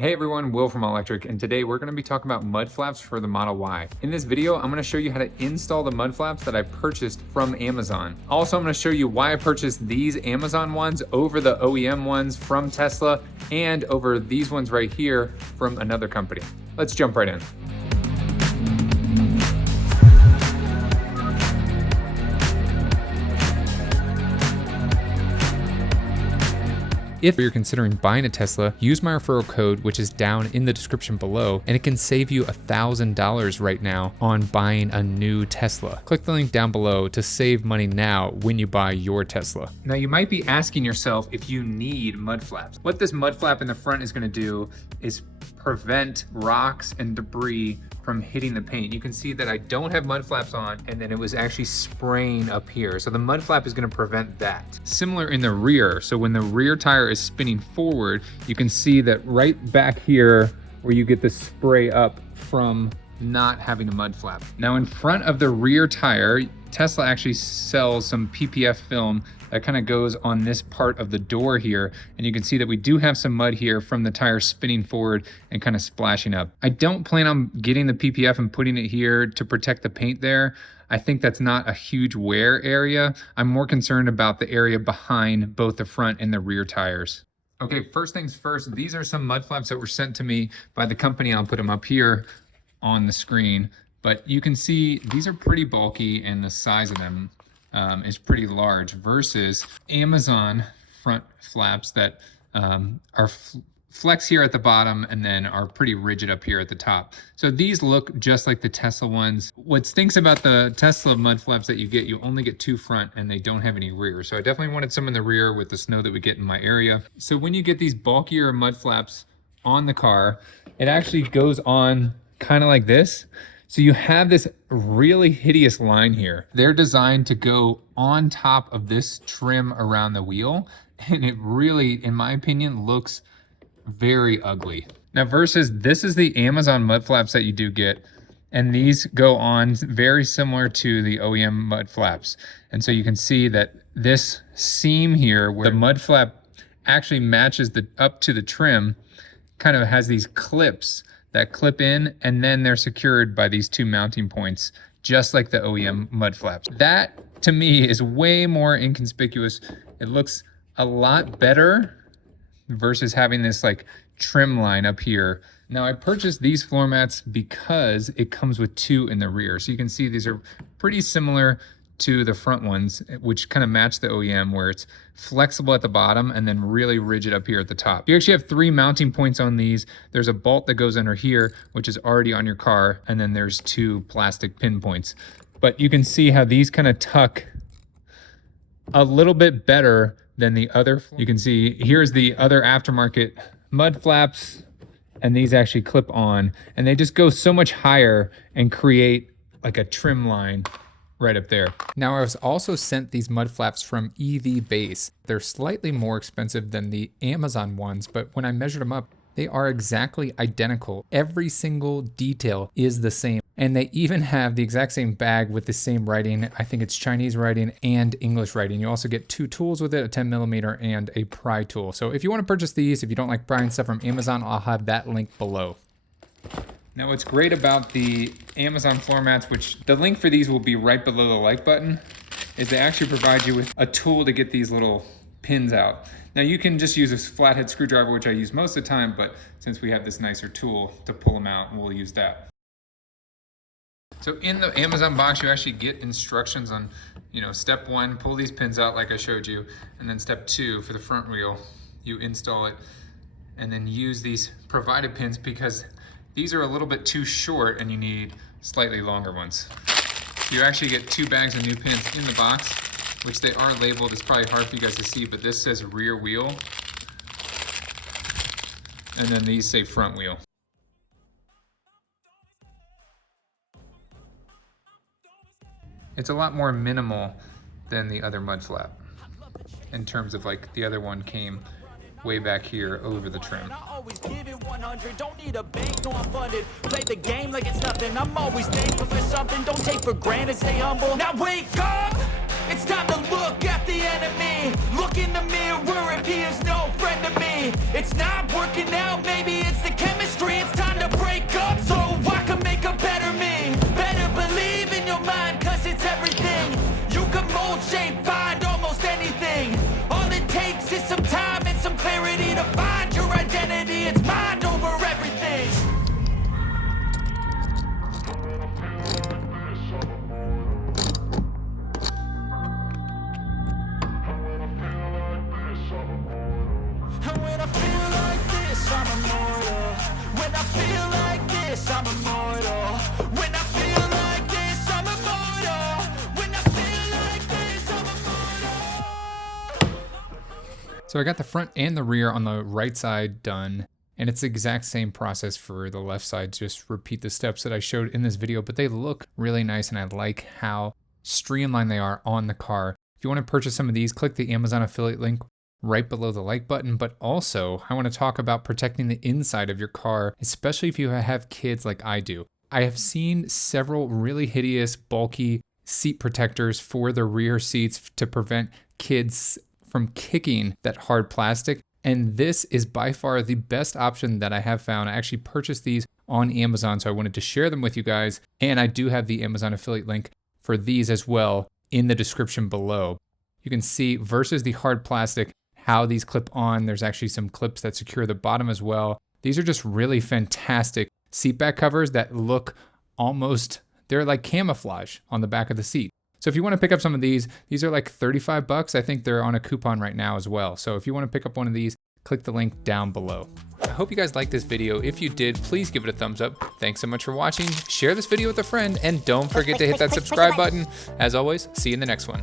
Hey everyone, Will from Electric, and today we're going to be talking about mud flaps for the Model Y. In this video, I'm going to show you how to install the mud flaps that I purchased from Amazon. Also, I'm going to show you why I purchased these Amazon ones over the OEM ones from Tesla and over these ones right here from another company. Let's jump right in. If you're considering buying a Tesla, use my referral code, which is down in the description below, and it can save you $1,000 right now on buying a new Tesla. Click the link down below to save money now when you buy your Tesla. Now you might be asking yourself if you need mud flaps. What this mud flap in the front is gonna do is prevent rocks and debris from hitting the paint. You can see that I don't have mud flaps on, and then it was actually spraying up here. So the mud flap is gonna prevent that. Similar in the rear. So when the rear tire is spinning forward, you can see that right back here where you get the spray up from not having a mud flap. Now in front of the rear tire, Tesla actually sells some PPF film that kind of goes on this part of the door here. And you can see that we do have some mud here from the tire spinning forward and kind of splashing up. I don't plan on getting the PPF and putting it here to protect the paint there. I think that's not a huge wear area. I'm more concerned about the area behind both the front and the rear tires. Okay, first things first, these are some mud flaps that were sent to me by the company. I'll put them up here on the screen. But you can see these are pretty bulky and the size of them is pretty large versus Amazon front flaps that are flex here at the bottom and then are pretty rigid up here at the top. So these look just like the Tesla ones. What stinks about the Tesla mud flaps that you only get two front and they don't have any rear. So I definitely wanted some in the rear with the snow that we get in my area. So when you get these bulkier mud flaps on the car, it actually goes on kind of like this. So you have this really hideous line here. They're designed to go on top of this trim around the wheel. And it really, in my opinion, looks very ugly. Now versus this is the Amazon mud flaps that you do get. And these go on very similar to the OEM mud flaps. And so you can see that this seam here where the mud flap actually matches up to the trim kind of has these clips that clip in, and then they're secured by these two mounting points, just like the OEM mud flaps. That, to me, is way more inconspicuous. It looks a lot better versus having this like trim line up here. Now, I purchased these floor mats because it comes with two in the rear. So you can see these are pretty similar to the front ones, which kind of match the OEM, where it's flexible at the bottom and then really rigid up here at the top. You actually have three mounting points on these. There's a bolt that goes under here, which is already on your car, and then there's two plastic pin points. But you can see how these kind of tuck a little bit better than the other. You can see here's the other aftermarket mud flaps, and these actually clip on, and they just go so much higher and create like a trim line right up there. Now I was also sent these mud flaps from EVBase. They're slightly more expensive than the Amazon ones, but when I measured them up, they are exactly identical. Every single detail is the same. And they even have the exact same bag with the same writing. I think it's Chinese writing and English writing. You also get two tools with it, a 10mm and a pry tool. So if you want to purchase these, if you don't like prying stuff from Amazon, I'll have that link below. Now what's great about the Amazon floor mats, which the link for these will be right below the like button, is they actually provide you with a tool to get these little pins out. Now you can just use a flathead screwdriver, which I use most of the time, but since we have this nicer tool to pull them out, we'll use that. So in the Amazon box, you actually get instructions on, step one, pull these pins out like I showed you, and then step two, for the front wheel, you install it and then use these provided pins because these are a little bit too short and you need slightly longer ones. You actually get two bags of new pins in the box, which they are labeled. It's probably hard for you guys to see, but this says rear wheel. And then these say front wheel. It's a lot more minimal than the other mud flap in terms of like the other one came way back here over the trim. I always give it 100, don't need a bank, no I'm funded. Play the game like it's nothing, I'm always thankful for something. Don't take for granted, stay humble. Now wake up, it's time to look at the enemy. Look in the mirror if he is no friend to me. It's not working out, maybe it's the this, I'm immortal. When I feel like this, I'm immortal. When I feel like this, I'm immortal. So I got the front and the rear on the right side done, and it's the exact same process for the left side. Just repeat the steps that I showed in this video, but they look really nice and I like how streamlined they are on the car. If you want to purchase some of these, click the Amazon affiliate link right below the like button. But also I want to talk about protecting the inside of your car, especially if you have kids like I do. I have seen several really hideous, bulky seat protectors for the rear seats to prevent kids from kicking that hard plastic. And this is by far the best option that I have found. I actually purchased these on Amazon, so I wanted to share them with you guys. And I do have the Amazon affiliate link for these as well in the description below. You can see versus the hard plastic, how these clip on. There's actually some clips that secure the bottom as well. These are just really fantastic seat back covers that look almost, they're like camouflage on the back of the seat. So if you want to pick up some of these are like 35 bucks. I think they're on a coupon right now as well. So if you want to pick up one of these, click the link down below. I hope you guys liked this video. If you did, please give it a thumbs up. Thanks so much for watching. Share this video with a friend and don't forget to hit that subscribe button. As always, see you in the next one.